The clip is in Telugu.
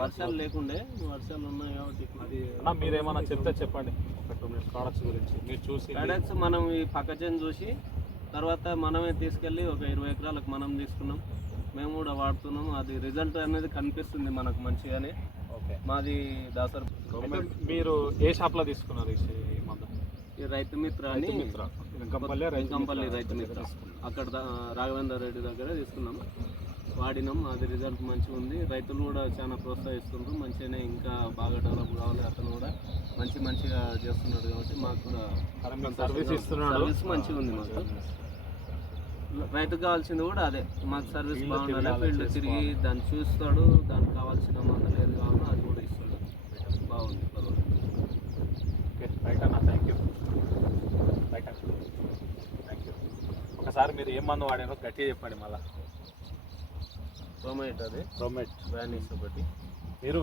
వర్షాలు లేకుండే, వర్షాలు ఉన్నాయి కాబట్టి అది మీరేమన్నా చెప్తే చెప్పండి ఒక 2 minutes ప్రోడక్ట్స్ గురించి మీరు చూసి. ప్రోడక్ట్స్ మనం ఈ పక్కచేను చూసి తర్వాత మనమే తీసుకెళ్ళి ఒక 20 ఎకరాలకు మనం తీసుకున్నాం, మేము కూడా వాడుతున్నాం. అది రిజల్ట్ అనేది కనిపిస్తుంది మనకు మంచిగానే. ఓకే, మాది దాసర్. మీరు ఏ షాప్లో తీసుకున్నారు ఈ మందు? ఈ రైతు మిత్ర అని, వెంకంపల్లి రైతు మిత్ర, అక్కడ రాఘవేందర్ రెడ్డి దగ్గర తీసుకున్నాం, వాడినాం. అది రిజల్ట్ మంచిగా ఉంది. రైతులు కూడా చాలా ప్రోత్సహిస్తున్నారు, మంచిగానే ఇంకా బాగా డెవలప్ కావాలి. అతను కూడా మంచిగా చేస్తున్నాడు కాబట్టి మాకు కూడా సర్వీస్ ఇస్తున్నాడు, సర్వీస్ మంచిగా ఉంది. మాకు రైతుకు కావాల్సింది కూడా అదే, మాకు సర్వీస్ బాగుండాలి. ఫీల్డ్ తిరిగి దాన్ని చూస్తాడు, దానికి కావాల్సిన మందులు ఏది కావాలో అది కూడా ఇస్తాడు. బాగుంది. ఓకే, రైట్ అన్న, థ్యాంక్ యూ. ఒకసారి మీరు ఏం మందు వాడారో గట్టిగా చెప్పండి మళ్ళీ. ప్రోమేట్, అది ప్రోమేట్ వ్యానిస్ ఒకటి. మీరు